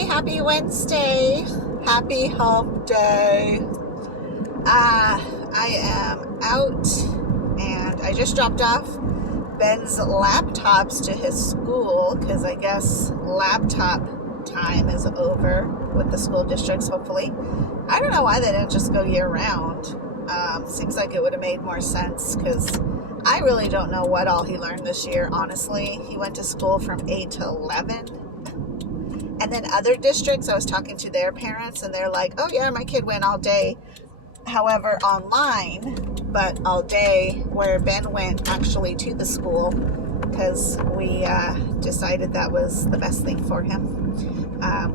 Hey, happy Wednesday. Happy hump day. I am out and I just dropped off Ben's laptops to his school because I guess laptop time is over with the school districts, hopefully. I don't know why they didn't just go year round. Seems like it would have made more sense because I really don't know what all he learned this year, honestly. He went to school from 8 to 11. And then other districts, I was talking to their parents and they're like, oh yeah, my kid went all day. However, online, but all day, where Ben went actually to the school because we decided that was the best thing for him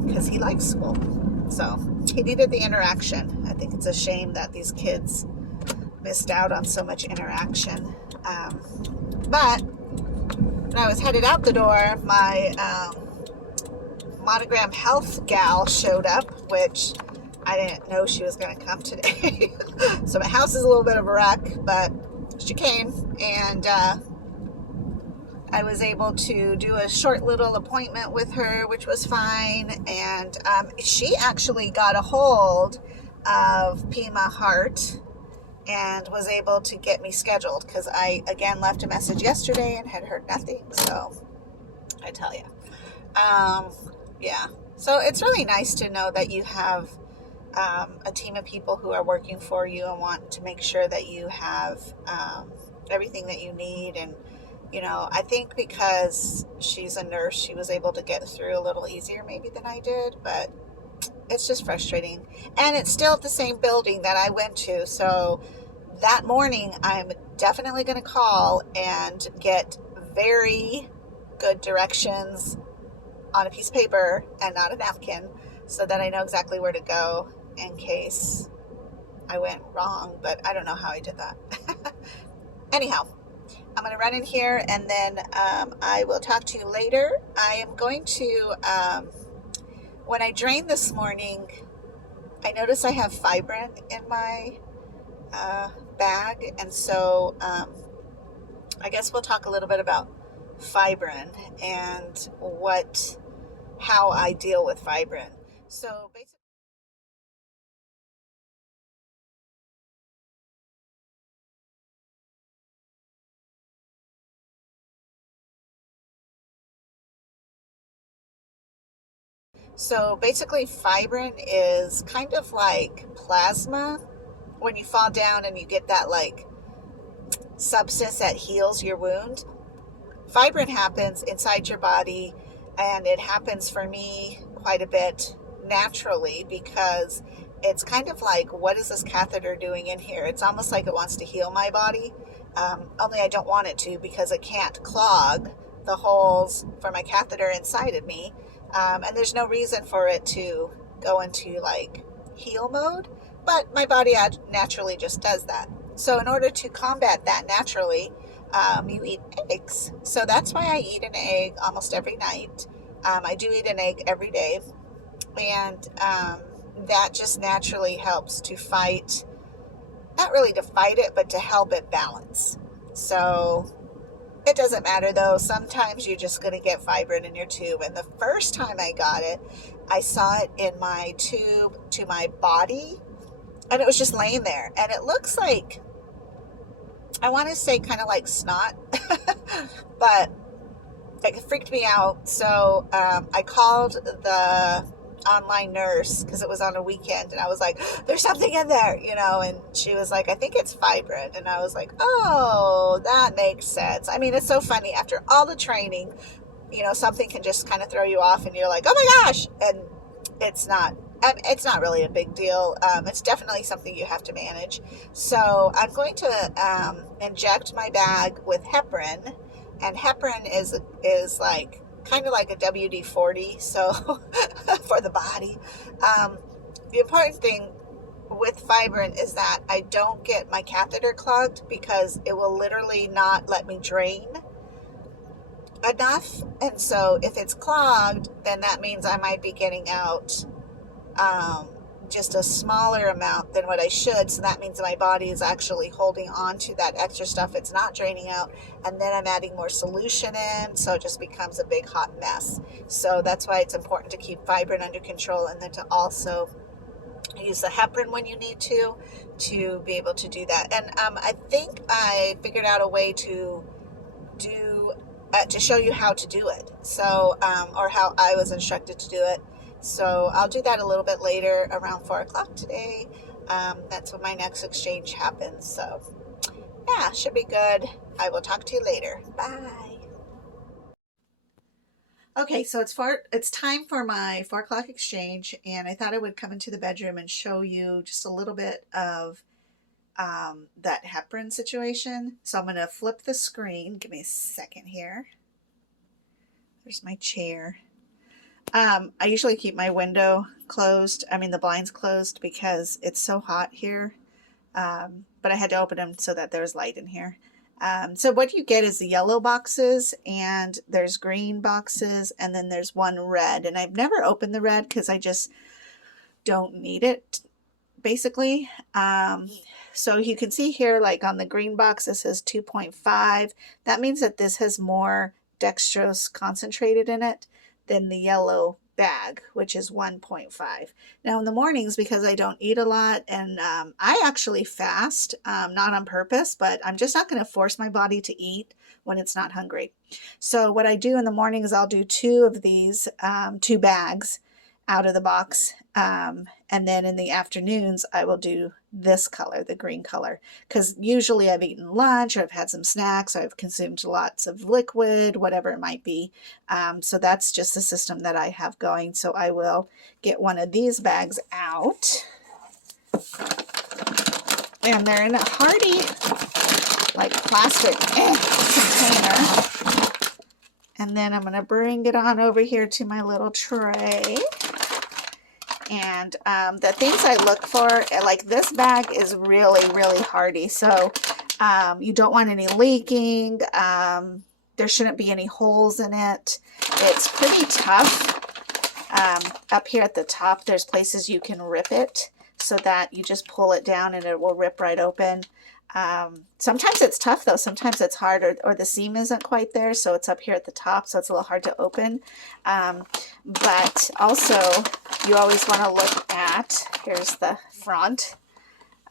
because he likes school. So he needed the interaction. I think it's a shame that these kids missed out on so much interaction. But when I was headed out the door, my Monogram Health gal showed up, which I didn't know she was going to come today. So my house is a little bit of a wreck, but she came and I was able to do a short little appointment with her, which was fine. And she actually got a hold of Pima Hart and was able to get me scheduled because I, again, left a message yesterday and had heard nothing. So I tell you. Yeah. So it's really nice to know that you have a team of people who are working for you and want to make sure that you have everything that you need. And, you know, I think because she's a nurse, she was able to get through a little easier maybe than I did, but it's just frustrating. And it's still at the same building that I went to. So that morning, I'm definitely going to call and get very good directions on a piece of paper and not a napkin so that I know exactly where to go in case I went wrong, but I don't know how I did that. Anyhow, I'm going to run in here and then I will talk to you later. I am going to, when I drained this morning, I noticed I have fibrin in my bag, and so I guess we'll talk a little bit about fibrin and how I deal with fibrin. So basically, fibrin is kind of like plasma. When you fall down and you get that like substance that heals your wound, fibrin happens inside your body, and it happens for me quite a bit naturally because it's kind of like, what is this catheter doing in here? It's almost like it wants to heal my body, only I don't want it to because it can't clog the holes for my catheter inside of me, and there's no reason for it to go into like heal mode, but my body naturally just does that. So in order to combat that naturally, you eat eggs. So that's why I eat an egg almost every night. I do eat an egg every day. And that just naturally helps to fight, not really to fight it, but to help it balance. So it doesn't matter though. Sometimes you're just going to get fibrin in your tube. And the first time I got it, I saw it in my tube to my body. And it was just laying there. And it looks like, I want to say kind of like snot, but it freaked me out. So I called the online nurse because it was on a weekend, and I was like, there's something in there, you know, and she was like, I think it's fibrin. And I was like, oh, that makes sense. I mean, it's so funny. After all the training, you know, something can just kind of throw you off and you're like, oh my gosh. And it's not really a big deal. It's definitely something you have to manage. So I'm going to inject my bag with Hepron, and Hepron is like kind of like a WD-40, so for the body. The important thing with fibrin is that I don't get my catheter clogged because it will literally not let me drain enough. And so if it's clogged, then that means I might be getting out just a smaller amount than what I should. So that means my body is actually holding on to that extra stuff. It's not draining out. And then I'm adding more solution in. So it just becomes a big hot mess. So that's why it's important to keep fibrin under control, and then to also use the heparin when you need to be able to do that. And I think I figured out a way to do to show you how to do it. So or how I was instructed to do it. So I'll do that a little bit later, around 4 o'clock today. That's when my next exchange happens. So yeah, should be good. I will talk to you later. Bye. Okay, so it's time for my 4 o'clock exchange, and I thought I would come into the bedroom and show you just a little bit of that heparin situation. So I'm going to flip the screen. Give me a second here. There's my chair. I usually keep my window closed, the blinds closed, because it's so hot here. But I had to open them so that there's light in here. So what you get is the yellow boxes, and there's green boxes, and then there's one red. And I've never opened the red because I just don't need it, basically. So you can see here, like on the green box, it says 2.5. That means that this has more dextrose concentrated in it than the yellow bag, which is 1.5. Now in the mornings, because I don't eat a lot, and I actually fast, not on purpose, but I'm just not going to force my body to eat when it's not hungry. So what I do in the mornings, I'll do 2 of these, 2 bags out of the box, and then in the afternoons I will do this color, the green color, because usually I've eaten lunch, or I've had some snacks, or I've consumed lots of liquid, whatever it might be. So that's just the system that I have going. So I will get one of these bags out, and they're in a hardy, like, plastic container. And then I'm going to bring it on over here to my little tray. And the things I look for, like this bag is really, really hardy. So you don't want any leaking. There shouldn't be any holes in it. It's pretty tough. Up here at the top, there's places you can rip it so that you just pull it down and it will rip right open. Sometimes it's tough though. Sometimes it's hard, or the seam isn't quite there. So it's up here at the top. So it's a little hard to open. But also you always want to look at, here's the front.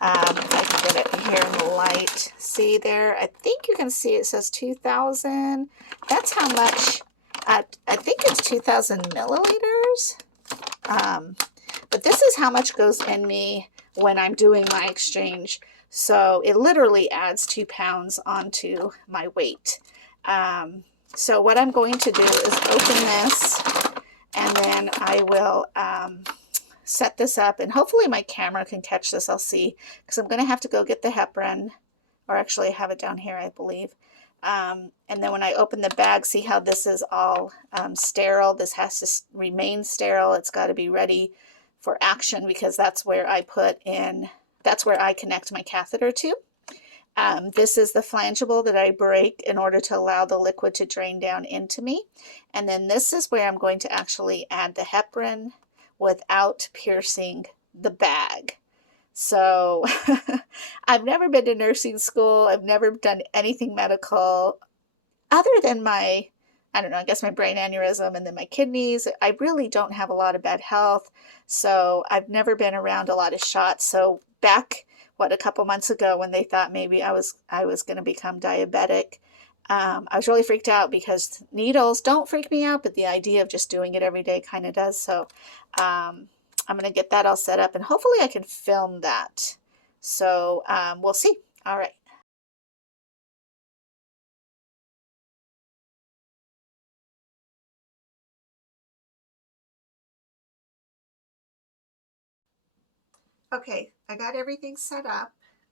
If I can get it here in the light. See there? I think you can see it says 2,000. That's how much, I think it's 2,000 milliliters. But this is how much goes in me when I'm doing my exchange. So it literally adds 2 pounds onto my weight. So what I'm going to do is open this, and then I will set this up, and hopefully my camera can catch this. I'll see, because I'm going to have to go get the heparin, or actually I have it down here, I believe. And then when I open the bag, see how this is all sterile. This has to remain sterile. It's got to be ready for action, because that's where I put in, that's where I connect my catheter to. This is the flangeable that I break in order to allow the liquid to drain down into me. And then this is where I'm going to actually add the heparin without piercing the bag. So I've never been to nursing school. I've never done anything medical other than my, I don't know, I guess my brain aneurysm and then my kidneys. I really don't have a lot of bad health. So I've never been around a lot of shots. So back, a couple months ago, when they thought maybe I was going to become diabetic, I was really freaked out, because needles don't freak me out, but the idea of just doing it every day kind of does. So I'm going to get that all set up, and hopefully I can film that. So we'll see. All right. Okay, I got everything set up.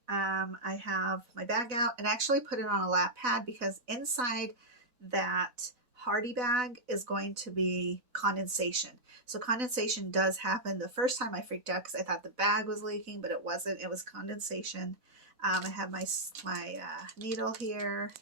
I have my bag out, and actually put it on a lap pad, because inside that hardy bag is going to be condensation. So condensation does happen. The first time I freaked out because I thought the bag was leaking, but it wasn't. It was condensation. I have my needle here,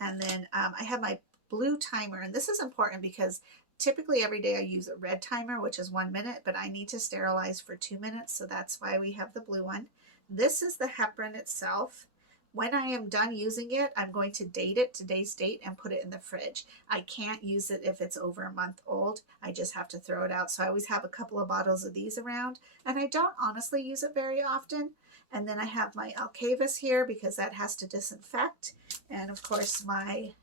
and then I have my blue timer, and this is important because typically every day I use a red timer, which is 1 minute, but I need to sterilize for 2 minutes, so that's why we have the blue one. This is the heparin itself. When I am done using it, I'm going to date it, today's date, and put it in the fridge. I can't use it if it's over a month old. I just have to throw it out. So I always have a couple of bottles of these around, and I don't honestly use it very often. And then I have my UgggFibrin here because that has to disinfect. And of course my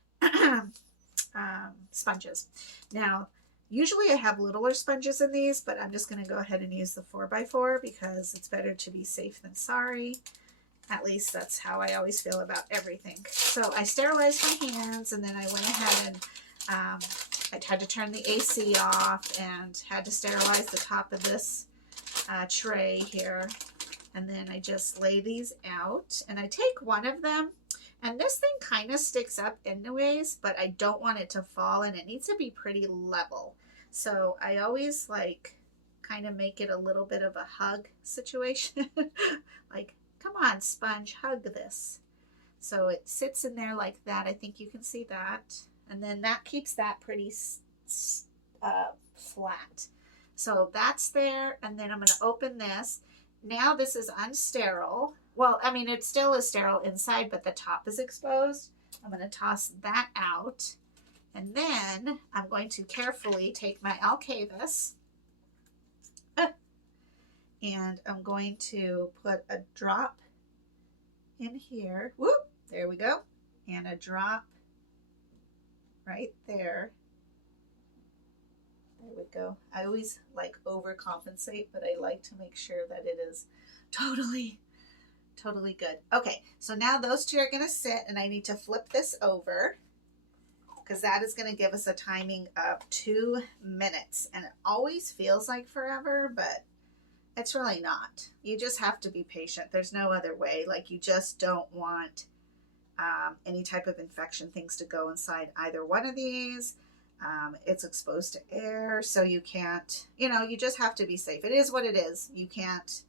sponges. Now, usually I have littler sponges in these, but I'm just going to go ahead and use the 4x4 because it's better to be safe than sorry. At least that's how I always feel about everything. So I sterilized my hands, and then I went ahead and I had to turn the AC off and had to sterilize the top of this tray here. And then I just lay these out, and I take one of them, and this thing kind of sticks up anyways, but I don't want it to fall, and it needs to be pretty level. So I always like kind of make it a little bit of a hug situation. Like, come on, sponge, hug this. So it sits in there like that. I think you can see that. And then that keeps that pretty flat. So that's there. And then I'm going to open this. Now this is unsterile. Well, I mean, it still is sterile inside, but the top is exposed. I'm going to toss that out. And then I'm going to carefully take my UgggFibrin and I'm going to put a drop in here. Whoop, there we go. And a drop right there. There we go. I always like overcompensate, but I like to make sure that it is totally good. Okay, so now those two are going to sit, and I need to flip this over because that is going to give us a timing of 2 minutes. And it always feels like forever, but it's really not. You just have to be patient. There's no other way. Like, you just don't want any type of infection things to go inside either one of these. It's exposed to air, so you can't, you just have to be safe. It is what it is. You can't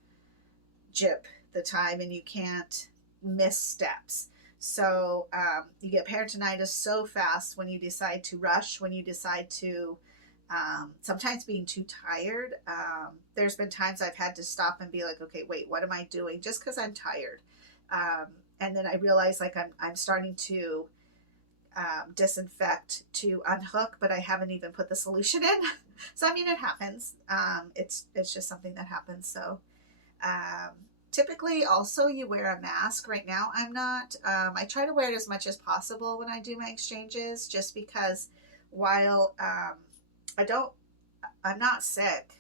jip the time, and you can't miss steps. So you get peritonitis so fast when you decide to rush, when you decide to sometimes being too tired. There's been times I've had to stop and be like, okay, wait, what am I doing? Just because I'm tired. And then I realize like I'm starting to disinfect to unhook, but I haven't even put the solution in. So, I mean, it happens. It's just something that happens. So typically also you wear a mask. Right now I'm not. I try to wear it as much as possible when I do my exchanges, just because while I'm not sick,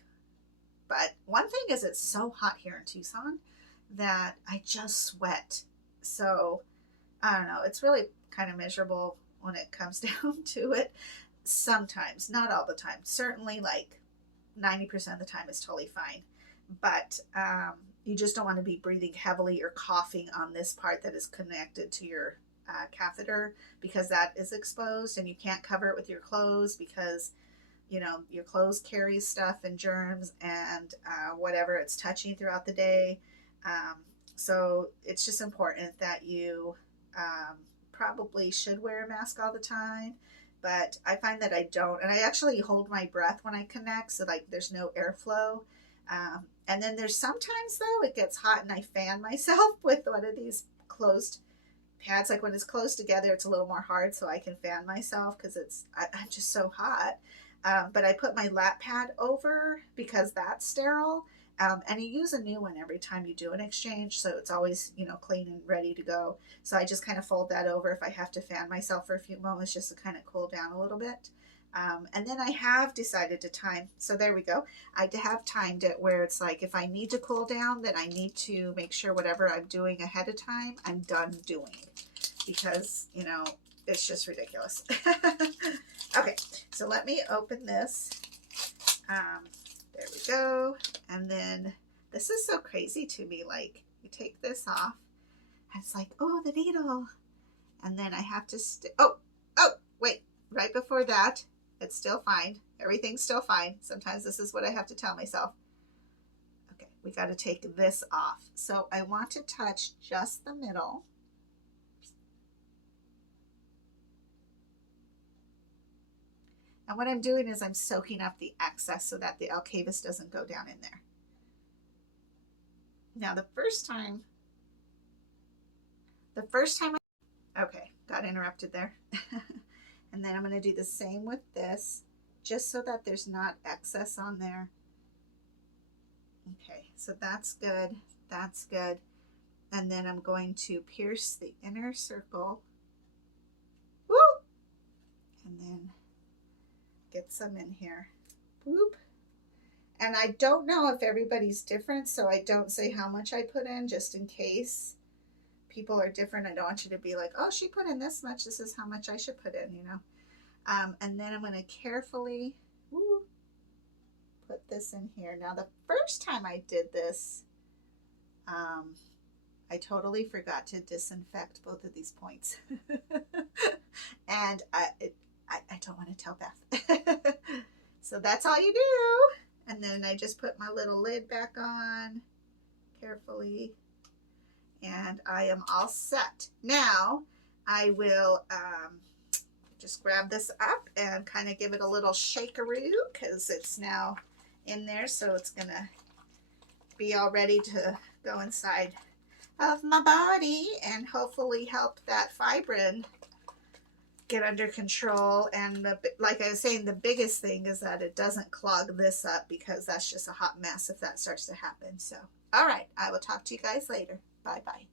but one thing is it's so hot here in Tucson that I just sweat. So I don't know, it's really kind of miserable when it comes down to it. Sometimes, not all the time. Certainly like 90% of the time is totally fine. But you just don't want to be breathing heavily or coughing on this part that is connected to your catheter, because that is exposed, and you can't cover it with your clothes because your clothes carry stuff and germs and whatever it's touching throughout the day. So it's just important that you probably should wear a mask all the time, but I find that I don't, and I actually hold my breath when I connect, so like there's no airflow. And then there's sometimes though it gets hot and I fan myself with one of these closed pads. Like when it's closed together, it's a little more hard, so I can fan myself because I'm just so hot. But I put my lap pad over because that's sterile. And you use a new one every time you do an exchange, so it's always, clean and ready to go. So I just kind of fold that over if I have to fan myself for a few moments just to kind of cool down a little bit. And then I have decided to time, so there we go. I have timed it where it's like if I need to cool down, then I need to make sure whatever I'm doing ahead of time, I'm done doing, because, it's just ridiculous. Okay, so let me open this. There we go. And then this is so crazy to me. Like, you take this off and it's like, oh, the needle. And then I have to, oh, wait, right before that, it's still fine. Everything's still fine. Sometimes this is what I have to tell myself. Okay, we got to take this off. So I want to touch just the middle. And what I'm doing is I'm soaking up the excess so that the alcavis doesn't go down in there. Now the first time okay, got interrupted there. And then I'm going to do the same with this, just so that there's not excess on there. Okay, so that's good. That's good. And then I'm going to pierce the inner circle. Woo! And then get some in here. Whoop. And I don't know if everybody's different, so I don't say how much I put in, just in case people are different. I don't want you to be like, oh, she put in this much, this is how much I should put in, you know. And then I'm going to carefully put this in here. Now the first time I did this, I totally forgot to disinfect both of these points. And I don't want to tell Beth. So that's all you do. And then I just put my little lid back on carefully. And I am all set. Now I will just grab this up and kind of give it a little shakeroo, because it's now in there, so it's gonna be all ready to go inside of my body and hopefully help that fibrin get under control. And like I was saying, the biggest thing is that it doesn't clog this up, because that's just a hot mess if that starts to happen. So all right, I will talk to you guys later. Bye bye.